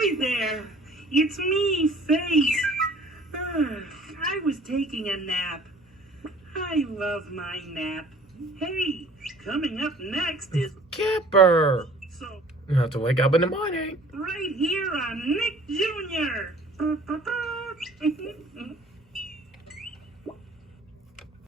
Hi there. It's me, Face. I was taking a nap. I love my nap. Hey, coming up next is Kipper. so You have to wake up in the morning. right here on Nick Jr.